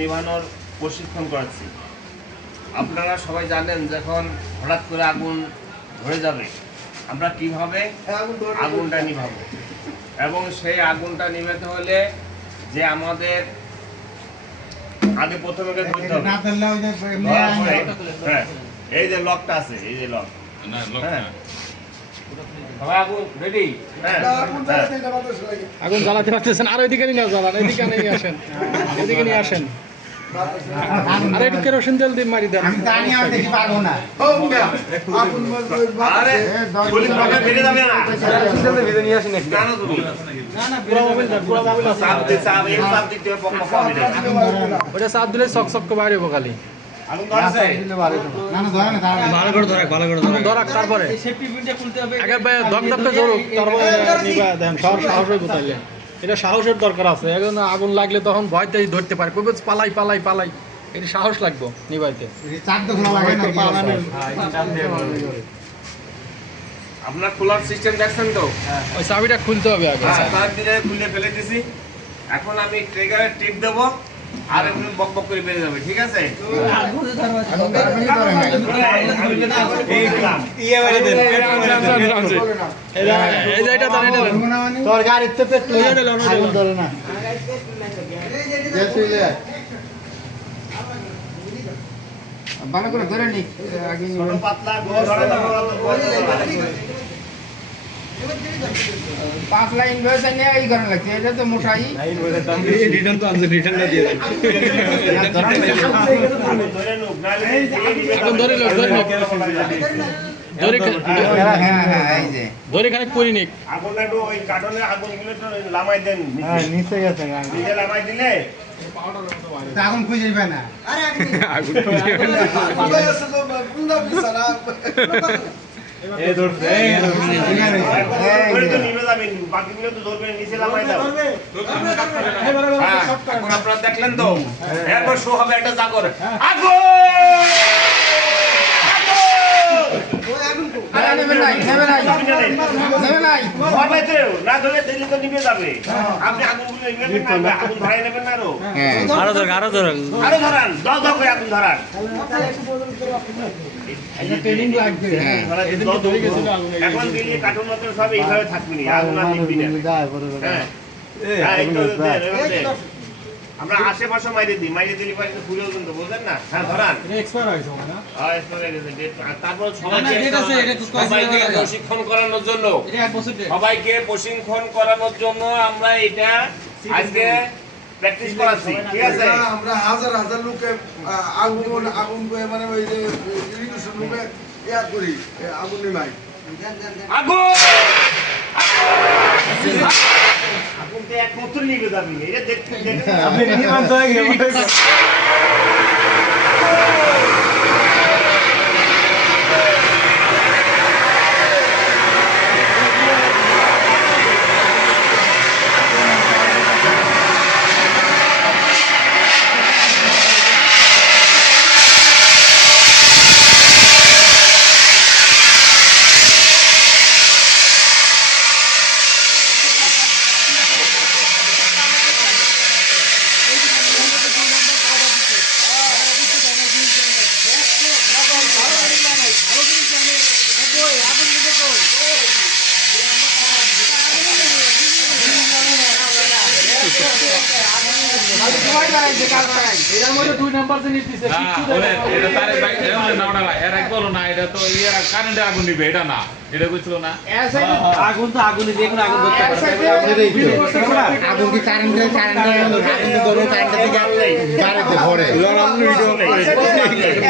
নিভানোর প্রশিক্ষণ করাচ্ছি। আপনারা সবাই জানেন যখন হঠাৎ করে আগুন ধরে যাবে আমরা কিভাবে আগুনটা নিভাবো, এবং সেই আগুনটা নিভাতে হলে যে আমাদের আগে প্রথমে ধরতে হবে। হ্যাঁ, এই যে লকটা আছে, এই যে লক, হ্যাঁ আগুন জ্বালাতে পারতেছেন, আর ওইদিকে নিয়ে জ্বালান, এদিকে নিয়ে আসেন, এদিকে নিয়ে আসেন, আর একটু কেরোসিন তেল দিয়ে মারি দেন। ওটা চাপ দিলে চক চক করে বাইরে খালি ধরাক, তারপরে আগে ধক ধকটা জরুক, তারপরে নিবা দেন। সাহস হইব তাইলে, এটা সাহসের দরকার আছে। এখন আগুন লাগলে তখন ভয়তেই ধরতে পারে, পালাই পালাই পালাই, এটা সাহস লাগবো নিবাইতে। আপনার খোলার সিস্টেম দেখছেন তো? ওই চাবিটা খুলতে হবে আগে। খুলে ফেলে দিছি। এখন আমি ট্রিগারের টিপ দেবো আর এখন বক বক করে বেরিয়ে যাবে, ঠিক আছে? তোর গাড়ির তো পেট ধরে না। ভালো করে ধরে নি, পাতলা 5 লাইন বয়স নিয়ে এই করা লাগছে, এটা তো মোটাই রিটার্ন তো আনছে, রিটার্নটা দিয়ে দেন। এখন ধরে লোক ধরে ধরে খানিক পরি নিক। আগুনটা একটু ওই কার্টনের আগুনগুলো একটু লামাই দেন, নিচে গেছে নিচে লামাই দিলে আগুন খুঁজে যাবে না। আগুন আপনারা দেখলেন তো, এরপর শো হবে একটা জাগর আপনি আগুনগুলো আগুন ধরাই নেবেন না, আরো ধরান 10 করে আগুন ধরান। এখন দিল্লি কার্টুন মতো সব এইভাবে থাকবি না, আগুন আর নিবি না। আমরা আশেপাশে মাইরে দিই, মাইরে দিলে পরে ফুলেও কিন্তু বুঝলেন না। হ্যাঁ ধরান, তারপর সবাইকে প্রশিক্ষণ করানোর জন্য, সবাইকে প্রশিক্ষণ করানোর জন্য আমরা এটা আজকে প্র্যাকটিস করাচ্ছি, ঠিক আছে? আমরা হাজার হাজার লোকে আগুন করে মানে ওই যে ইরিগেশন রুমে ইয়া করি, আগুন নিমাই। আগুন আগুন তো এক মতো নিয়ে যাবি, এটা দেখতে আপনি নিমান্ত হয়ে গেছে। আগুন নিবে এটা না, এটা বুঝলো না। আগুন তো আগুনে যে কোনো আগুন ধরতে পারে। আগুন কি কারেন্টে ধরে কারেন্টে থেকে গাড়িতে ভরে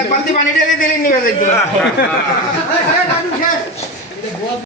এক বালতি পানি ঢেলে দিলে নিভে যাইতো।